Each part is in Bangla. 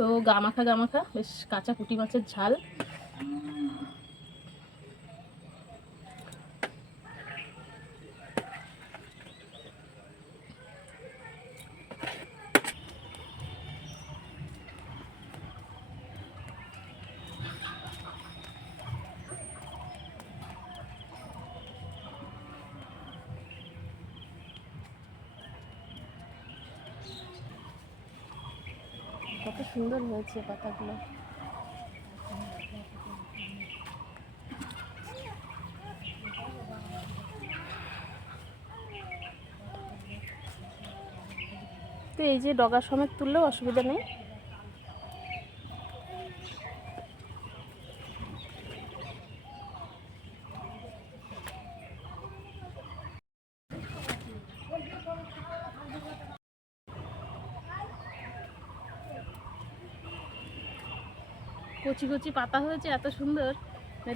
তো গামাখা গামাখা বেশ কাঁচা পুঁটি মাছের ঝাল। কত সুন্দর হয়েছে পাতাগুলো। তো এই যে ডগা সমেত তুললেও অসুবিধা নেই। কচি কচি পাতা হয়েছে, এত সুন্দর,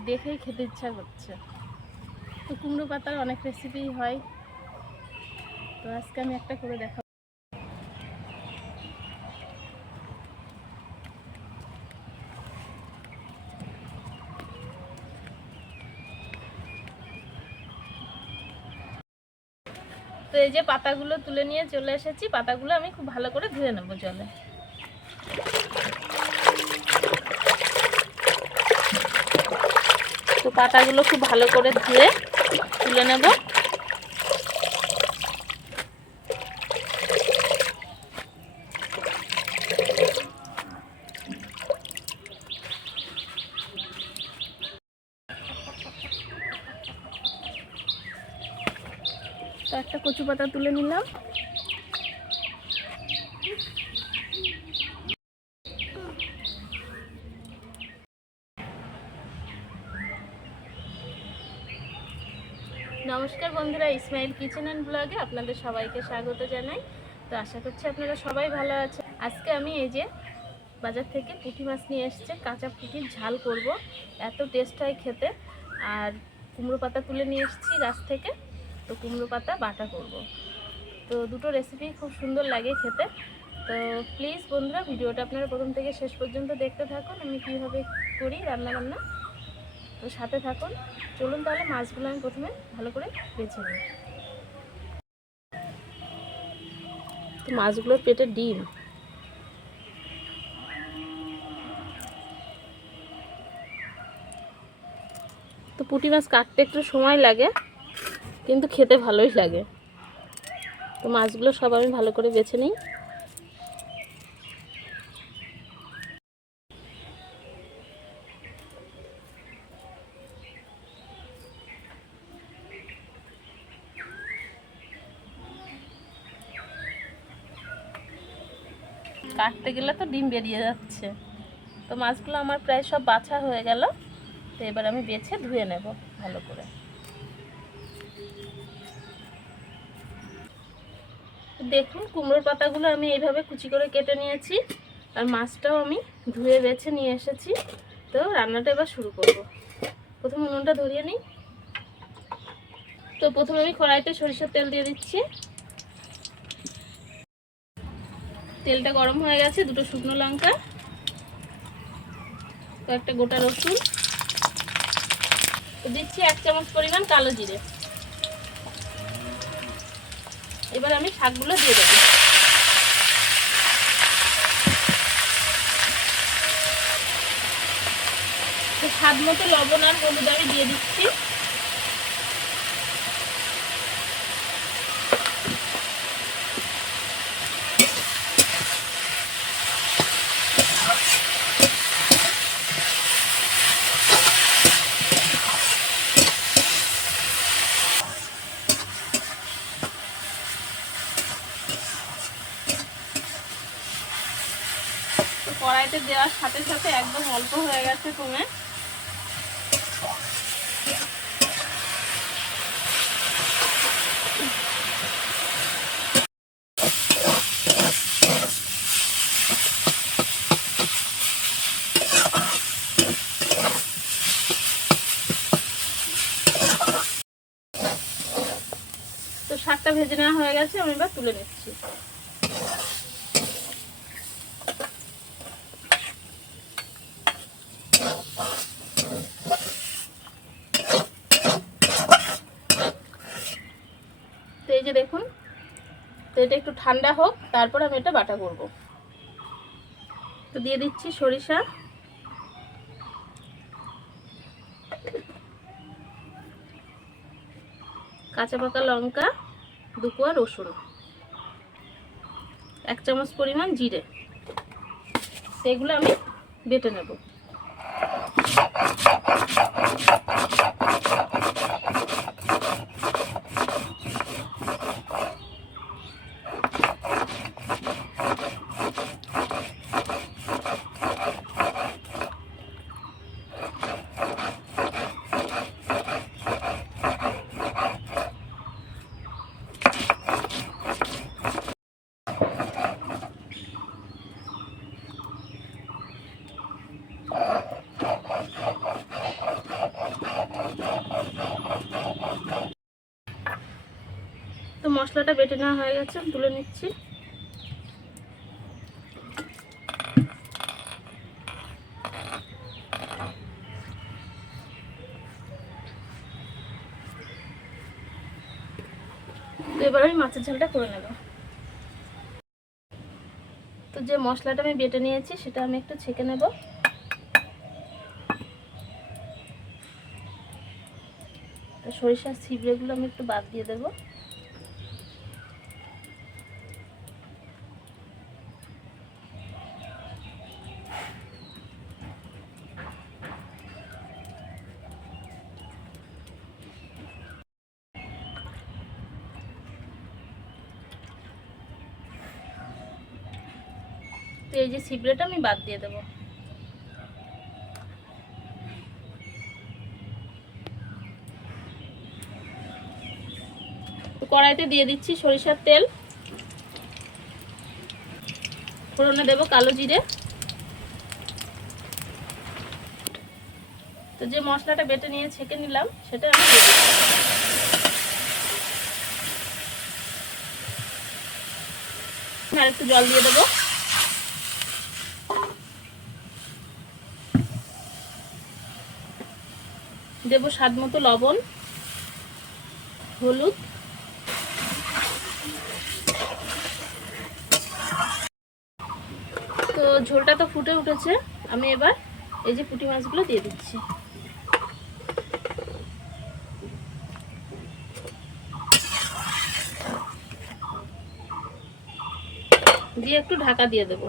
দেখেই খেতে ইচ্ছা করছে। তো কুমড়ো পাতার অনেক রেসিপি হয়, তো আজকে আমি একটা করে দেখাবো। তো এই যে পাতাগুলো তুলে নিয়ে চলে এসেছি, পাতাগুলো আমি খুব ভালো করে ধুয়ে নেব জলে। তো পাতাগুলো খুব ভালো করে ধুয়ে তুলে নেব। তো একটা কচু পাতা তুলে নিলাম। নমস্কার বন্ধুরা, স্মাইল কিচেন অ্যান্ড ব্লগে আপনাদের সবাইকে স্বাগত জানাই। তো আশা করছি আপনারা সবাই ভালো আছেন। আজকে আমি এই যে বাজার থেকে পুঁটি মাছ নিয়ে এসেছে, কাঁচা পুঁটির ঝাল করব, এত টেস্ট হয় খেতে। আর কুমড়ো পাতা তুলে নিয়ে এসেছি গাছ থেকে, তো কুমড়ো পাতা বাটা করব। তো দুটো রেসিপি খুব সুন্দর লাগে খেতে। তো প্লিজ বন্ধুরা, ভিডিওটা আপনারা প্রথম থেকে শেষ পর্যন্ত দেখতে থাকুন, আমি কীভাবে করি রান্নাবান্না। তো সাথে থাকুন। চলুন তাহলে মাছগুলো আমি প্রথমে ভালো করে বেছে নিই। তো মাছগুলোর পেটে ডিম। তো পুঁটি মাছ কাটতে একটু সময় লাগে, কিন্তু খেতে ভালোই লাগে। তো মাছগুলো সব আমি ভালো করে বেছে নিই। কাটতে গেলে তো ডিম বেরিয়ে যাচ্ছে। তো মাছগুলো আমার প্রায় সব বাছা হয়ে গেল। তো এবার আমি বেছে ধুয়ে নেব ভালো করে। দেখুন, কুমড়োর পাতাগুলো আমি এইভাবে কুচি করে কেটে নিয়েছি, আর মাছটাও আমি ধুয়ে বেছে নিয়ে এসেছি। তো রান্নাটা এবার শুরু করব। প্রথমে উনুনটা ধরিয়ে নিই। তো প্রথমে আমি কড়াইতে সরিষার তেল দিয়ে দিচ্ছি। তেলটা গরম হয়ে গেছে, দুটো শুকনো লঙ্কা, কয়েকটা গোটা রসুন, দিচ্ছি 1 চামচ পরিমাণ কালো জিরে। এবার আমি শাকগুলো দিয়ে দেবো। তো স্বাদ মতো লবণ আর হলুদ আমি দিয়ে দিচ্ছি। কড়াইতে দেওয়ার সাথে সাথে একদম অল্প হয়ে গেছে কমে। তো শাকটা ভেজে নেওয়া হয়ে গেছে, আমি এবার তুলে নিচ্ছি। তো এটা একটু ঠান্ডা হোক, তারপর আমি এটা বাটা করব। তো দিয়ে দিচ্ছি সরিষা, কাঁচা পাকা লঙ্কা, 2 কোয়া রসুন, 1 চামচ পরিমাণ জিরে। সেগুলো আমি বেটে নেব। তো মশলাটা বেটে নেওয়া হয়ে গেছে, তুলে নিচ্ছি। তো এবার আমি মাছের ঝালটা করে নেব। তো যে মশলাটা আমি বেটে নিয়েছি সেটা আমি একটু ছেঁকে নেব। তো সরিষার ছিবড়েগুলো আমি একটু বাদ দিয়ে দেবো। তো এই যে ছিবড়েটা আমি বাদ দিয়ে দেবো। তো কড়াইতে দিয়ে দিচ্ছি সরিষার তেল, ফোড়নে দেব কালো জিরে। তো যে মশলাটা বেটে নিয়ে ছেঁকে নিলাম সেটা আমি দিয়ে দিচ্ছি। আর একটু জল দিয়ে দেবো। দেবো স্বাদ মতো লবণ, হলুদ, তো ঝোলটা তো ফুটে উঠেছে। আমি এবার এই যে পুঁটি মাছগুলো দিয়ে দিচ্ছি। দিয়ে একটু ঢাকা দিয়ে দেবো।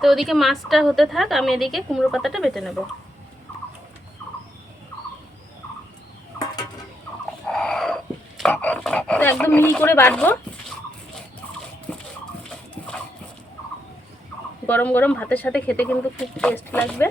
তো ওদিকে মাছটা হতে থাক, আমি এদিকে কুমড়ো পাতাটা বেটে নেব। তো একদম মিহি করে বাটবো। গরম গরম ভাতের সাথে খেতে কিন্তু খুব টেস্ট লাগবে।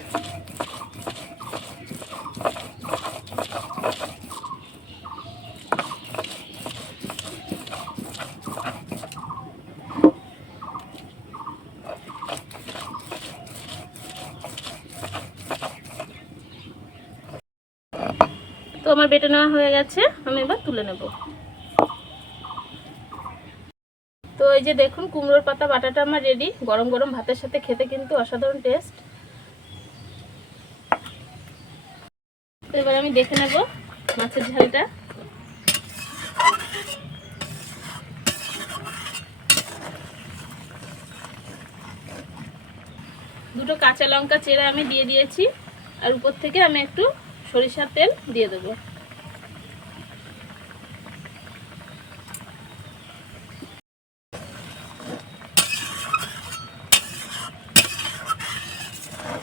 তো আমার বেটে নেওয়া হয়ে গেছে, আমি এবার তুলে নেব। তো এই যে দেখুন কুমড়োর পাতা বাটাটা আমার রেডি। গরম গরম ভাতের সাথে খেতে কিন্তু অসাধারণ টেস্ট। তো এবার আমি দেখে নেব মাছের ঝালটা। দুটো কাঁচা লঙ্কা চেরা আমি দিয়ে দিয়েছি, আর উপর থেকে আমি একটু সরিষার তেল দিয়ে দেব।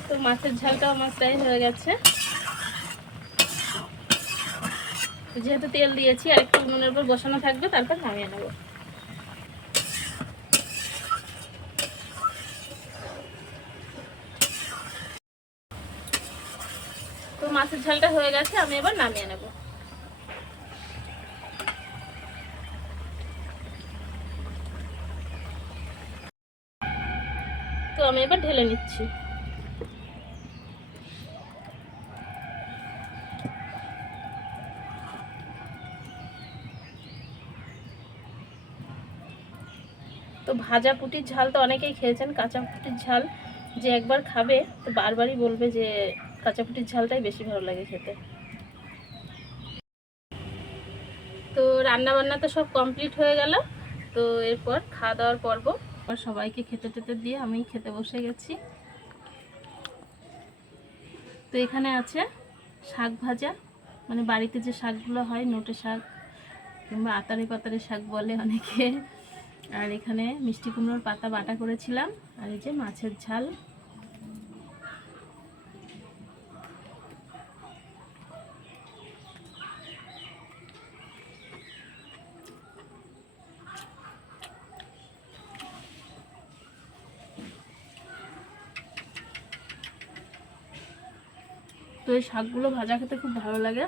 তো মাছের ঝালটাও আমার প্রায় হয়ে গেছে। যেহেতু তেল দিয়েছি আর একটু উনুনের উপর বসানো থাকবে, তারপর নামিয়ে নেব। তো মাছের ঝালটা হয়ে গেছে, আমি এবার নামিয়ে নেব। তো আমি এবার ঢেলে নিচ্ছি। তো ভাজা পুঁটির ঝাল তো অনেকেই খেয়েছেন, কাঁচা পুঁটির ঝাল যে একবার খাবে তো বারবারই বলবে যে কাঁচা পুঁটির ঝালটাই বেশি ভালো লাগে খেতে। তো রান্না বান্না তো সব কমপ্লিট হয়ে গেল। তো এরপর খাওয়া দাওয়ার পর্ব। সবাইকে খেতে টেতে দিয়ে আমি খেতে বসে গেছি। তো এখানে আছে শাক ভাজা, মানে বাড়িতে যে শাকগুলো হয়, নোটে শাক কিংবা আতারি পাতারি শাক বলে অনেকে। আর এখানে মিষ্টি কুমড়োর পাতা বাটা করেছিলাম, আর এই যে মাছের ঝাল। তো এই শাকগুলো ভাজা খেতে খুব ভালো লাগে,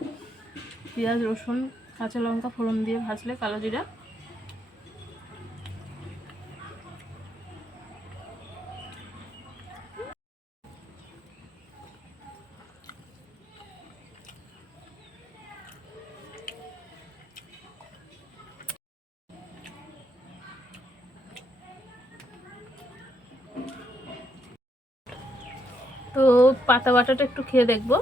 পেঁয়াজ রসুন কাঁচা লঙ্কা ফোড়ন দিয়ে ভাজলে, কালো জিরা। তো পাতা বাটাটা একটু খেয়ে দেখবো।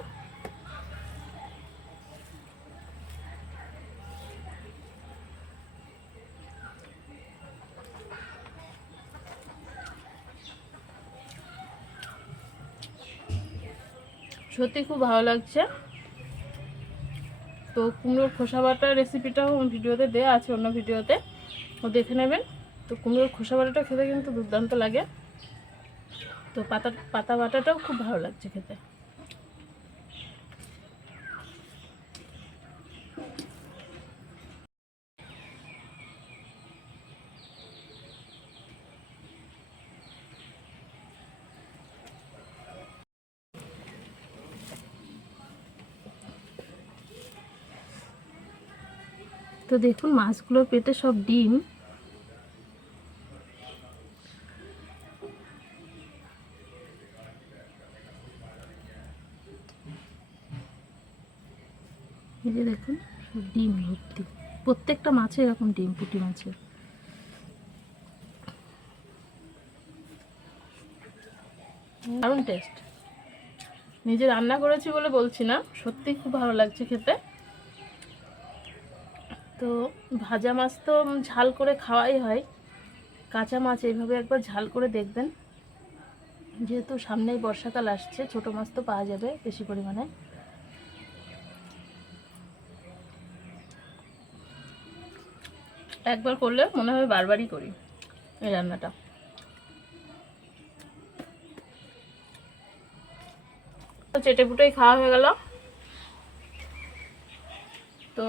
সত্যি খুব ভালো লাগছে। তো কুমড়োর খোসা বাটার রেসিপিটাও ভিডিওতে দেওয়া আছে, অন্য ভিডিওতে, ও দেখে নেবেন। তো কুমড়োর খোসা বাটাটা খেতে কিন্তু দুর্দান্ত লাগে। তো পাতা বাটাটাও খুব ভালো লাগছে খেতে। তো দেখুন মাছগুলোর পেটে সব ডিম। এই যে দেখুন সব ডিম ভর্তি, প্রত্যেকটা মাছে এরকম ডিম, পুঁটি মাছের। দারুণ টেস্ট। নিজে রান্না করেছি বলে বলছি না, সত্যি খুব ভালো লাগছে খেতে। তো ভাজা মাছ তো ঝাল করে খাওয়াই হয়, কাঁচা মাছ এইভাবে একবার ঝাল করে দেখবেন। যেহেতু সামনেই বর্ষাকাল আসছে, ছোটো মাছ তো পাওয়া যাবে বেশি পরিমাণে। একবার করলে মনে হয় বারবারই করি এই রান্নাটা। চেটে পুটেই খাওয়া হয়ে গেল। তো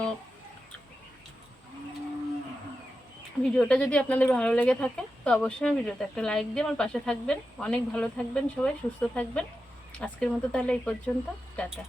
ভিডিওটা যদি আপনাদের ভালো লেগে থাকে তো অবশ্যই ভিডিওতে একটা লাইক দিয়ে আমার পাশে থাকবেন। অনেক ভালো থাকবেন সবাই, সুস্থ থাকবেন। আজকের মতো তাহলে এই পর্যন্ত, টাটা।